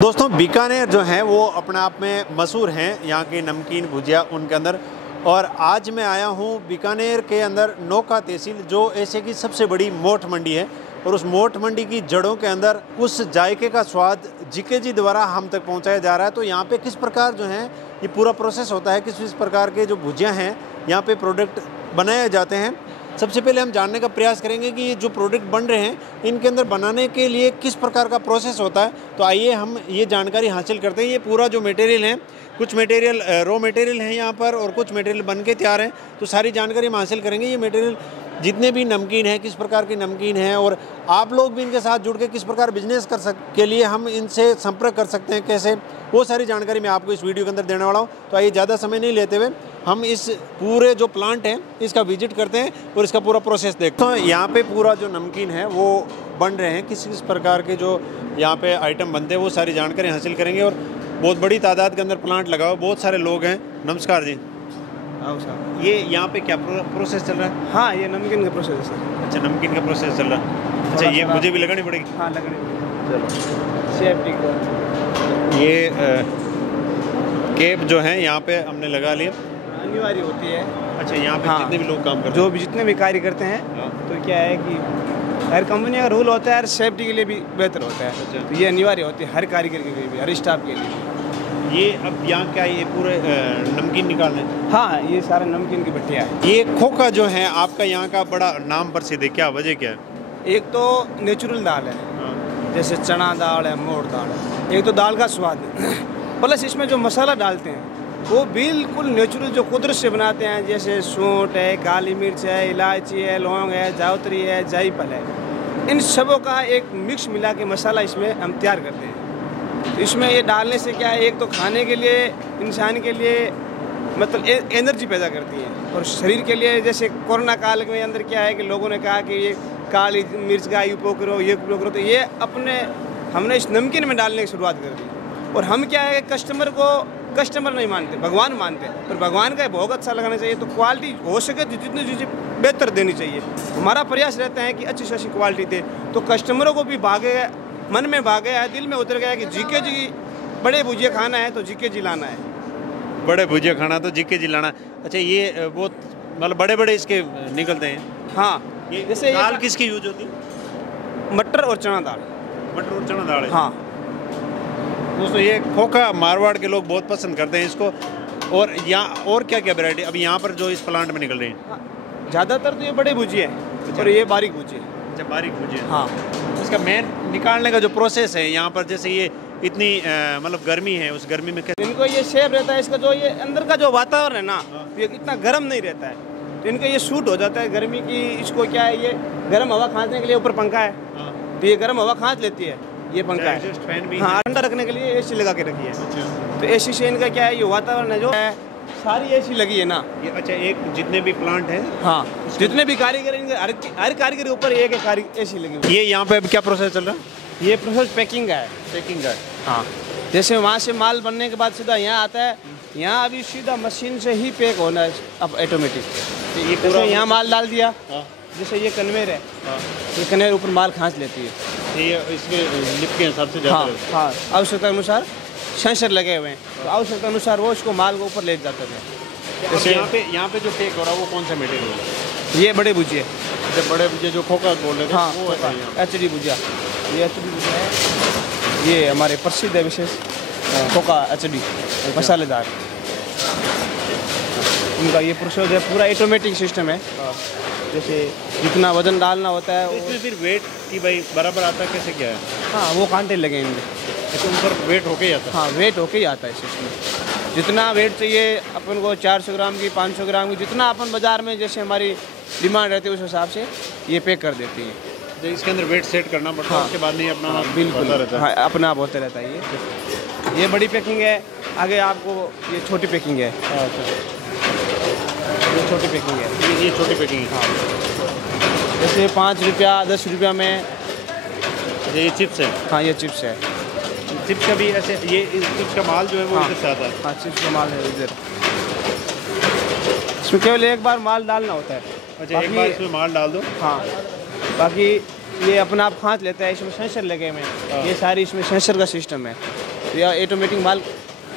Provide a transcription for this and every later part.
दोस्तों बीकानेर जो है वो अपने आप में मशहूर हैं, यहाँ की नमकीन भुजिया उनके अंदर। और आज मैं आया हूँ बीकानेर के अंदर नौका तहसील, जो एशिया की सबसे बड़ी मोठ मंडी है। और उस मोठ मंडी की जड़ों के अंदर उस जायके का स्वाद जीके जी द्वारा हम तक पहुँचाया जा रहा है। तो यहाँ पे किस प्रकार जो है ये पूरा प्रोसेस होता है, किस प्रकार के जो भुजिया हैं यहाँ पे प्रोडक्ट बनाए जाते हैं, सबसे पहले हम जानने का प्रयास करेंगे कि ये जो प्रोडक्ट बन रहे हैं इनके अंदर बनाने के लिए किस प्रकार का प्रोसेस होता है। तो आइए हम ये जानकारी हासिल करते हैं। ये पूरा जो मटेरियल है, कुछ मटेरियल रॉ मटेरियल हैं यहाँ पर और कुछ मटेरियल बन के तैयार हैं, तो सारी जानकारी हम हासिल करेंगे। ये मटेरियल जितने भी नमकीन है, किस प्रकार की नमकीन है और आप लोग भी इनके साथ जुड़ के किस प्रकार बिजनेस के लिए हम इनसे संपर्क कर सकते हैं, कैसे, वो सारी जानकारी मैं आपको इस वीडियो के अंदर देने वाला हूँ। तो आइए ज़्यादा समय नहीं लेते हुए हम इस पूरे जो प्लांट है इसका विजिट करते हैं और इसका पूरा प्रोसेस देखते हैं। यहाँ पे पूरा जो नमकीन है वो बन रहे हैं, किस किस प्रकार के जो यहाँ पे आइटम बनते हैं वो सारी जानकारी हासिल करेंगे। और बहुत बड़ी तादाद के अंदर प्लांट लगा हुआ, बहुत सारे लोग हैं। नमस्कार जी। हाँ सर। ये यहाँ पे क्या प्रोसेस चल रहा है? हाँ, ये नमकीन का प्रोसेस है सर। अच्छा, नमकीन का प्रोसेस चल रहा है। अच्छा, ये मुझे भी लगानी पड़ेगी? हाँ, लगानी पड़ेगी। चलो, सेफ्टी का ये केप जो है यहाँ पे हमने लगा लिया, अनिवार्य होती है। अच्छा, यहाँ पे हाँ, जितने भी लोग काम करते हैं, जो भी जितने भी कार्य करते हैं, तो क्या है कि हर कंपनी का रूल होता है, हर सेफ्टी के लिए भी बेहतर होता है। अच्छा। तो ये अनिवार्य होती है हर कारीगर के लिए भी, हर स्टाफ के लिए। ये अब यहाँ क्या ये पूरे नमकीन निकालने? हाँ, ये सारा नमकीन की भट्टियाँ है। ये खोखा जो है आपका यहाँ का बड़ा नाम प्रसिद्ध है, क्या वजह क्या है? एक तो नेचुरल दाल है, जैसे चना दाल है, मोठ दाल है। एक तो दाल का स्वाद है, प्लस इसमें जो मसाला डालते हैं वो बिल्कुल नेचुरल जो कुदरत से बनाते हैं, जैसे सूंठ है, काली मिर्च है, इलायची है, लौंग है, जावित्री है, जायफल है। इन सबों का एक मिक्स मिला के मसाला इसमें हम तैयार करते हैं। तो इसमें ये डालने से क्या है, एक तो खाने के लिए, इंसान के लिए मतलब एनर्जी पैदा करती है, और शरीर के लिए, जैसे कोरोना काल में अंदर क्या है कि लोगों ने कहा कि ये काली मिर्च का उपयोग करो, ये उपयोग करो, तो ये हमने इस नमकीन में डालने की शुरुआत कर दी। और हम क्या है कि कस्टमर नहीं मानते, भगवान मानते हैं। और भगवान का भोग अच्छा लगाना चाहिए, तो क्वालिटी हो सके जितनी चीज़ें बेहतर देनी चाहिए। हमारा प्रयास रहता है कि अच्छी से अच्छी क्वालिटी दे, तो कस्टमरों को भी मन में भागे है, दिल में उतर गया कि जीके जी बड़े भुजिया खाना है तो जीके जी लाना है, बड़े भुजिया खाना तो जीके जी लाना। अच्छा, ये बहुत मतलब बड़े बड़े इसके निकलते हैं। हाँ, ये जैसे दाल किसकी यूज होती है? मटर और चना दाल। मटर और चना दाल है। हाँ दोस्तों, ये खोखा मारवाड़ के लोग बहुत पसंद करते हैं इसको। और यहाँ और क्या क्या वैरायटी अभी यहाँ पर जो इस प्लांट में निकल रही है? ज़्यादातर तो ये बड़े भुजिया है और ये बारीक भुजिया। अच्छा, बारीक भुजिया। हाँ, इसका मेन निकालने का जो प्रोसेस है यहाँ पर, जैसे ये इतनी मतलब गर्मी है, उस गर्मी में कैसे इनको ये शेप रहता है, इसका जो ये अंदर का जो वातावरण है ना, ये इतना गर्म नहीं रहता है, तो इनको ये सूट हो जाता है गर्मी की। इसको क्या है, ये गर्म हवा खांसने के लिए ऊपर पंखा है, तो ये गर्म हवा खांस लेती है, ये पंखा है। फैन भी हाँ, ठंडा रखने के लिए एसी लगा के रखी है। तो एसी से इनका क्या है, ये वातावरण है जो है, सारी एसी लगी है ना ये। अच्छा, एक जितने भी प्लांट है, हाँ, जितने भी कारीगर, इनके हर कारीगर के ऊपर एक एसी लगी हुई है। ये यहाँ पे अब क्या प्रोसेस चल रहा है? ये प्रोसेस पैकिंग का है। पैकिंग का है। हाँ, जैसे वहाँ से माल बनने के बाद सीधा यहाँ आता है, यहाँ अभी सीधा मशीन से ही पैक होना है अब ऑटोमेटिक। ये पूरा यहाँ माल डाल दिया, जैसे ये कन्वेयर है, ये कन्वेयर ऊपर माल खांच लेती है। ये इसके लिप के हिसाब से हाँ हाँ, आवश्यकता अनुसार सेंसर लगे हुए हैं, तो आवश्यकता अनुसार वो इसको माल को ऊपर ले जाते हैं। जैसे यहाँ पे जो पैक हो रहा है वो कौन सा मटेरियल है? ये बड़े भुजिया। जब बड़े भुजिया जो खोखा बोल रहे थे, हाँ, वो है HD भुजिया। ये HD भुजिया है, ये हमारे प्रसिद्ध है विशेष खोखा HD मसालेदार। उनका ये प्रोसेस है, पूरा ऑटोमेटिक सिस्टम है। जैसे जितना वजन डालना होता है, इसमें फिर वेट की भाई बराबर आता है, कैसे क्या है? हाँ, वो कांटे लगे इनमें। अच्छा, ऊपर वेट होके ही आता है? हाँ, वेट होके ही आता है इसमें। जितना वेट चाहिए अपन को, 400 ग्राम की, 500 ग्राम की, जितना अपन बाज़ार में जैसे हमारी डिमांड रहती है उस हिसाब से ये पैक कर देती है। तो इसके अंदर वेट सेट करना पड़ता है, उसके बाद नहीं अपना आप बिल्कुल रहता है। हाँ, अपना आप होता रहता है। ये बड़ी पैकिंग है, आगे आपको ये छोटी पैकिंग है। अच्छा, ये छोटी पैकिंग है। ये छोटी पैकिंग है। हाँ, जैसे 5 रुपया, 10 रुपया में। ये चिप्स है? हाँ, ये चिप्स है। चिप्स का भी ऐसे, ये चिप्स का माल जो है वो इधर से आता है? हाँ, चिप्स का माल है इधर। इसमें केवल एक बार माल डालना होता है। अच्छा, एक बार इसमें माल डाल दो। हाँ, बाकी ये अपना आप खांच लेता है, इसमें सेंसर लगे हुए हैं। ये सारी इसमें सेंसर का सिस्टम है। तो यह ऑटोमेटिक माल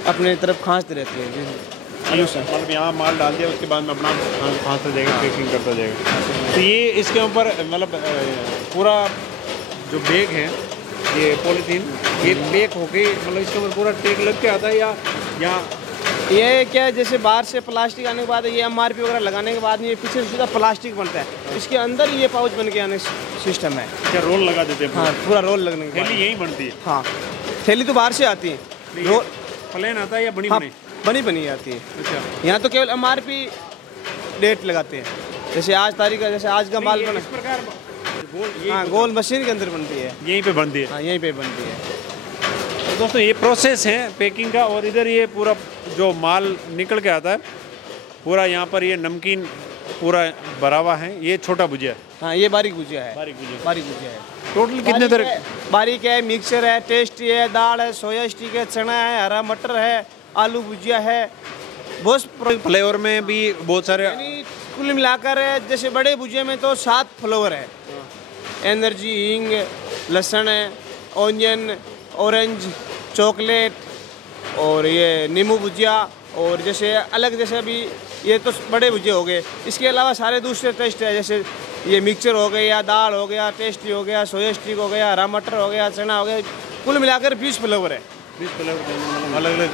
अपने तरफ खांसते रहते हैं। मतलब यहाँ माल डाल दिया, उसके बाद में अपना खांसता जाएगा, पैकिंग करता जाएगा। तो ये इसके ऊपर मतलब पूरा जो बैग है, ये पॉलीथीन, ये पैक होके मतलब इसके ऊपर पूरा टैग लग के आता है या ये क्या है, जैसे बाहर से प्लास्टिक आने के बाद ये MRP वगैरह लगाने के बाद ये पीछे सीधा प्लास्टिक बनता है, इसके अंदर ये पाउच बन के आने सिस्टम है। क्या रोल लगा देते हैं? हाँ, पूरा रोल लगने के बाद थैली यहीं बनती है? हाँ, थैली तो बाहर से आती है, रोल प्लेन आता है या बनी हाँ, बनी बनी आती है। अच्छा, यहाँ तो केवल MRP डेट लगाते हैं, जैसे आज तारीख का, जैसे आज का माल बना, इस प्रकार हाँ, गोल मशीन के अंदर बनती है, यहीं पे बनती है। हाँ, यहीं पे बनती है। तो दोस्तों ये प्रोसेस है पैकिंग का, और इधर ये पूरा जो माल निकल के आता है पूरा, यहाँ पर ये नमकीन पूरा भरा हुआ है। ये छोटा भुजिया, हाँ, ये बारीक भुजिया है, बारीक भुजिया। बारीक भुजिया है। टोटल कितने तरह? बारीक है, मिक्सर है, टेस्टी है, दाल है, सोया स्टिक है, चना है, हरा मटर है, आलू भुजिया है, बहुत फ्लेवर में भी बहुत सारे, यानी कुल मिलाकर जैसे बड़े भुजिया में तो 7 फ्लेवर है, एनर्जी, हींग, लहसुन है, ऑनियन, ऑरेंज, चॉकलेट, और ये नींबू भुजिया, और जैसे अलग, जैसे अभी ये तो बड़े भुजिया हो गए, इसके अलावा सारे दूसरे टेस्ट है, जैसे ये मिक्सचर हो गया, दाल हो गया, टेस्टी हो गया, सोया स्टिक हो गया, हरा मटर हो गया, चना हो गया, कुल मिलाकर 20 फ्लेवर है। 20 फ्लेवर अलग अलग,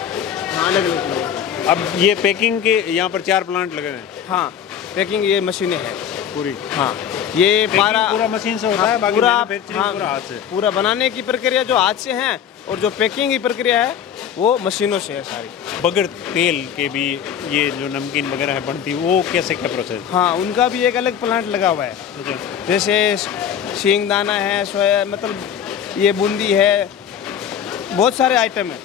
हाँ, अलग अलग फ्लेवर। अब ये पैकिंग के यहाँ पर 4 प्लांट लगे हैं? हाँ, पैकिंग ये मशीनें हैं पूरी? हाँ, ये पूरा मशीन से होता है, बाकी पूरा, मैन्युफैक्चरिंग हाँ, पूरा हाथ से? पूरा बनाने की प्रक्रिया जो हाथ से है, और जो पैकिंग की प्रक्रिया है वो मशीनों से है सारी। बगैर तेल के भी ये जो नमकीन वगैरह है बनती है, वो कैसे क्या प्रोसेस? हाँ, उनका भी एक अलग प्लांट लगा हुआ है। अच्छा, जैसे सींगदाना है, सोया, मतलब ये बूंदी है, बहुत सारे आइटम है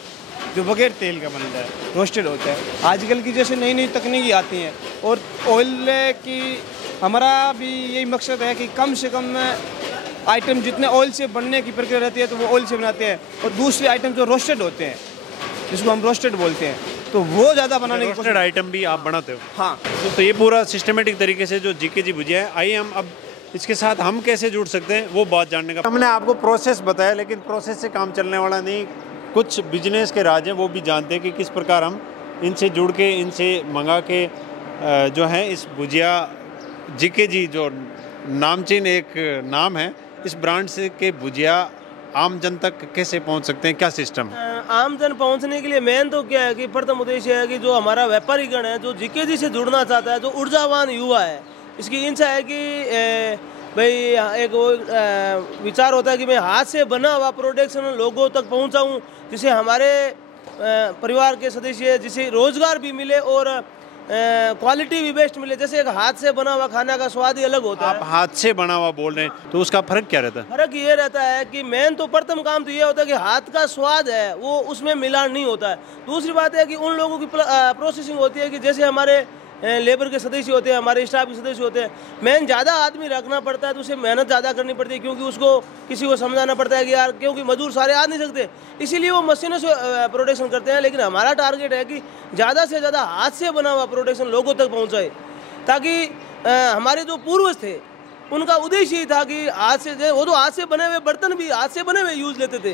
जो बगैर तेल का बनता है, रोस्टेड होता है। आजकल की जैसे नई नई तकनीकी आती हैं, और ऑयल की हमारा भी यही मकसद है कि कम से कम आइटम जितने ऑयल से बनने की प्रक्रिया रहती है तो वो ऑयल से बनाते हैं, और दूसरे आइटम जो रोस्टेड होते हैं, जिसको हम रोस्टेड बोलते हैं, तो वो ज़्यादा बनाने की रोस्टेड आइटम भी आप बनाते हो? हाँ। तो ये पूरा सिस्टमेटिक तरीके से जो जीके भुजिया है, आइए हम अब इसके साथ हम कैसे जुड़ सकते हैं वो बात जानने का। हमने आपको प्रोसेस बताया, लेकिन प्रोसेस से काम चलने वाला नहीं, कुछ बिजनेस के राज हैं, वो भी जानते हैं कि किस प्रकार हम इनसे जुड़ के, इनसे मंगा के जो है इस भुजिया जीके जी जो नामचीन एक नाम है, इस ब्रांड से के भुजिया आम जन तक कैसे पहुंच सकते हैं, क्या सिस्टम है? आम जन पहुंचने के लिए मेन तो क्या है कि प्रथम उद्देश्य है कि जो हमारा व्यापारीगण है, जो जीके जी से जुड़ना चाहता है, जो ऊर्जावान युवा है, इसकी इच्छा है कि भाई एक वो विचार होता है कि मैं हाथ से बना हुआ प्रोडक्शन लोगों तक पहुंचाऊं, जिससे हमारे परिवार के सदस्य, जिसे रोजगार भी मिले और क्वालिटी भी बेस्ट मिले। जैसे एक हाथ से बना हुआ खाना का स्वाद ही अलग होता है। आप हाथ से बना हुआ बोल रहे हैं, तो उसका फर्क क्या रहता है? फर्क ये रहता है कि मेन तो प्रथम काम तो ये होता है कि हाथ का स्वाद है वो उसमें मिलान नहीं होता है। दूसरी बात है कि उन लोगों की प्रोसेसिंग होती है कि जैसे हमारे लेबर के सदस्य होते हैं, हमारे स्टाफ के सदस्य होते हैं, मेन ज़्यादा आदमी रखना पड़ता है, तो उसे मेहनत ज़्यादा करनी पड़ती है, क्योंकि उसको किसी को समझाना पड़ता है कि यार, क्योंकि मजदूर सारे आ नहीं सकते, इसीलिए वो मशीनों से प्रोडक्शन करते हैं। लेकिन हमारा टारगेट है कि ज़्यादा से ज़्यादा हाथ से बना हुआ प्रोडक्शन लोगों तक पहुँचाए, ताकि हमारे जो पूर्वज थे उनका उद्देश्य ही था कि हाथ से, वो तो हाथ से बने हुए बर्तन भी हाथ से बने हुए यूज़ लेते थे,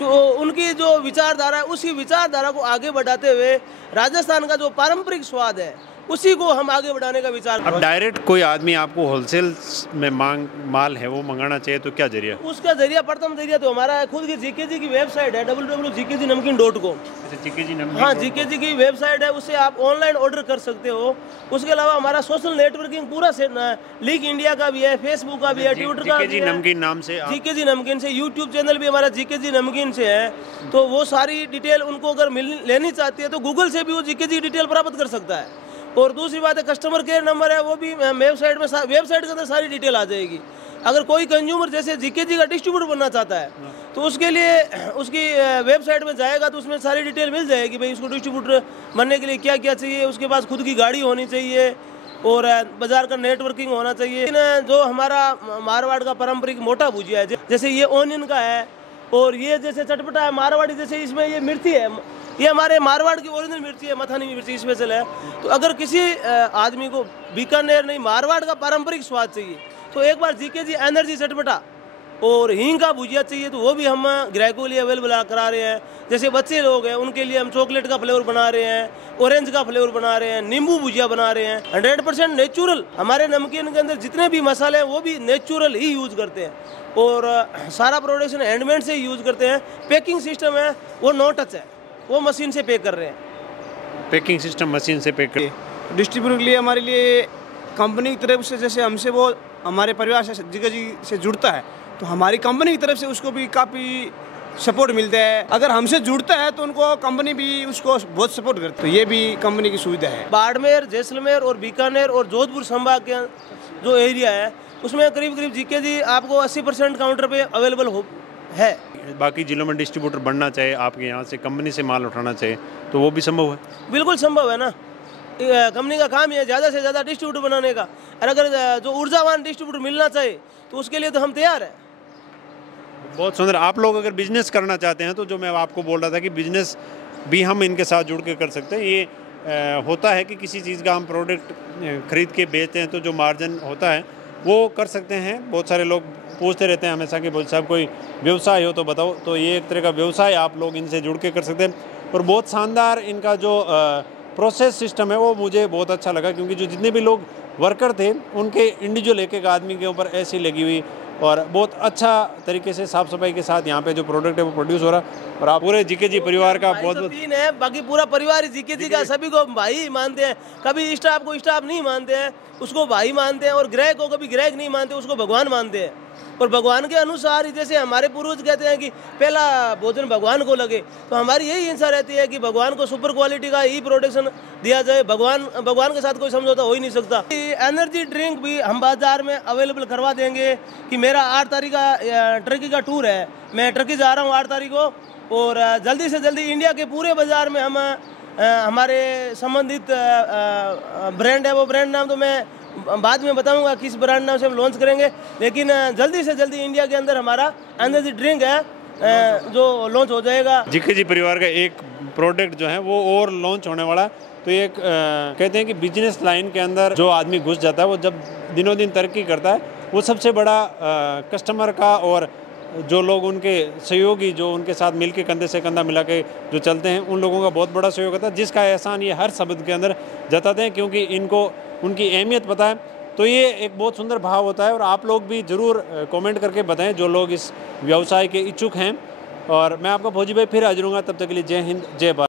तो उनकी जो विचारधारा है उसी विचारधारा को आगे बढ़ाते हुए राजस्थान का जो पारंपरिक स्वाद है उसी को हम आगे बढ़ाने का विचार। अब डायरेक्ट कोई आदमी आपको होलसेल में माल है वो मंगाना चाहिए तो क्या जरिया? उसका जरिया, प्रथम जरिया तो हमारा खुद की जीके जी की वेबसाइट है www.gkgnamkeen.com। हाँ, जीके जी की वेबसाइट है, उससे आप ऑनलाइन ऑर्डर कर सकते हो। उसके अलावा हमारा सोशल नेटवर्किंग पूरा से लीग इंडिया का भी है, फेसबुक का भी है, ट्विटर का भी है, नमकीन नाम से, जीके जी नमकीन से। यूट्यूब चैनल भी हमारा जीके जी नमकीन से है, तो वो सारी डिटेल उनको अगर लेनी चाहती है तो गूगल से भी वो जीके जी डिटेल प्राप्त कर सकता है। और दूसरी बात है, कस्टमर केयर नंबर है, वो भी वेबसाइट के अंदर सारी डिटेल आ जाएगी। अगर कोई कंज्यूमर जैसे जीके जी का डिस्ट्रीब्यूटर बनना चाहता है तो उसके लिए उसकी वेबसाइट में जाएगा तो उसमें सारी डिटेल मिल जाएगी, भाई उसको डिस्ट्रीब्यूटर बनने के लिए क्या क्या चाहिए। उसके पास खुद की गाड़ी होनी चाहिए और बाजार का नेटवर्किंग होना चाहिए। जो हमारा मारवाड़ का पारंपरिक मोटा भुजिया है, जैसे ये ओनियन का है, और ये जैसे चटपटा है मारवाड़ी, जैसे इसमें ये मिर्ची है, ये हमारे मारवाड़ की ओरिजिनल मिर्ची है, मथानी मिर्ची स्पेशल है। तो अगर किसी आदमी को बीकानेर नहीं मारवाड़ का पारंपरिक स्वाद चाहिए तो एक बार जीके जी एनर्जी चटपटा और हींग का भुजिया चाहिए तो वो भी हम ग्राहकों के लिए अवेलेबल करा रहे हैं। जैसे बच्चे लोग हैं उनके लिए हम चॉकलेट का फ्लेवर बना रहे हैं, ऑरेंज का फ्लेवर बना रहे हैं, नींबू भुजिया बना रहे हैं। 100% नेचुरल हमारे नमकीन के अंदर जितने भी मसाले हैं वो भी नेचुरल ही यूज़ करते हैं और सारा प्रोडक्शन हैंडमेड से ही यूज़ करते हैं। पैकिंग सिस्टम है वो नो टच है, वो मशीन से पैक कर रहे हैं। पैकिंग सिस्टम मशीन से पैक कर। डिस्ट्रीब्यूटर के लिए हमारे लिए कंपनी की तरफ से जैसे हमसे वो हमारे परिवार से जिगर जी से जुड़ता है तो हमारी कंपनी की तरफ से उसको भी काफ़ी सपोर्ट मिलता है। अगर हमसे जुड़ता है तो उनको कंपनी भी उसको बहुत सपोर्ट करती है। तो ये भी कंपनी की सुविधा है। बाड़मेर, जैसलमेर और बीकानेर और जोधपुर संभाग के जो एरिया है उसमें करीब करीब जीके जी आपको 80% काउंटर पे अवेलेबल है। बाकी जिलों में डिस्ट्रीब्यूटर बनना चाहे, आपके यहाँ से कंपनी से माल उठाना चाहे तो वो भी संभव है? बिल्कुल संभव है ना। कंपनी का काम है ज़्यादा से ज़्यादा डिस्ट्रीब्यूटर बनाने का, और अगर जो ऊर्जावान डिस्ट्रीब्यूटर मिलना चाहिए तो उसके लिए तो हम तैयार हैं। बहुत सुंदर। आप लोग अगर बिजनेस करना चाहते हैं तो जो मैं आपको बोल रहा था कि बिजनेस भी हम इनके साथ जुड़ के कर सकते हैं। ये होता है कि किसी चीज़ का हम प्रोडक्ट खरीद के बेचते हैं तो जो मार्जिन होता है वो कर सकते हैं। बहुत सारे लोग पूछते रहते हैं हमेशा कि भाई साहब कोई व्यवसाय हो तो बताओ, तो ये एक तरह का व्यवसाय आप लोग इनसे जुड़ के कर सकते हैं। और बहुत शानदार इनका जो प्रोसेस सिस्टम है वो मुझे बहुत अच्छा लगा, क्योंकि जो जितने भी लोग वर्कर थे उनके इंडिविजुअल एक एक आदमी के ऊपर ऐसी लगी हुई और बहुत अच्छा तरीके से साफ सफाई के साथ यहाँ पे जो प्रोडक्ट है वो प्रोड्यूस हो रहा है। और आप पूरे जीके जी परिवार का बहुत बहुत तीन है, बाकी पूरा परिवार जीके जी का, सभी को भाई मानते हैं। कभी स्टाफ को स्टाफ नहीं मानते हैं, उसको भाई मानते हैं, और ग्राहक को कभी ग्राहक नहीं मानते, उसको भगवान मानते हैं। और भगवान के अनुसार ही जैसे हमारे पूर्वज कहते हैं कि पहला भोजन भगवान को लगे, तो हमारी यही इच्छा रहती है कि भगवान को सुपर क्वालिटी का ही प्रोडक्शन दिया जाए। भगवान के साथ कोई समझौता हो ही नहीं सकता। एनर्जी ड्रिंक भी हम बाजार में अवेलेबल करवा देंगे कि मेरा 8 तारीख का टर्की का टूर है, मैं टर्की जा रहा हूँ 8 तारीख को, और जल्दी से जल्दी इंडिया के पूरे बाजार में हम हमारे संबंधित ब्रांड है, वो ब्रांड नाम तो मैं बाद में बताऊंगा किस ब्रांड नाम से हम लॉन्च करेंगे, लेकिन जल्दी से जल्दी इंडिया के अंदर हमारा एनर्जी ड्रिंक है जो लॉन्च हो जाएगा। जीके जी परिवार का एक प्रोडक्ट जो है वो और लॉन्च होने वाला है। तो ये कहते हैं कि बिजनेस लाइन के अंदर जो आदमी घुस जाता है वो जब दिनों दिन तरक्की करता है, वो सबसे बड़ा कस्टमर का और जो लोग उनके सहयोगी जो उनके साथ मिलके कंधे से कंधा मिला के जो चलते हैं उन लोगों का बहुत बड़ा सहयोग होता है, जिसका एहसान ये हर शब्द के अंदर जताते हैं, क्योंकि इनको उनकी अहमियत पता है। तो ये एक बहुत सुंदर भाव होता है। और आप लोग भी ज़रूर कमेंट करके बताएं जो लोग इस व्यवसाय के इच्छुक हैं। और मैं आपका फौजी भाई फिर हाजिर हूँगा, तब तक के लिए जय हिंद जय भारत।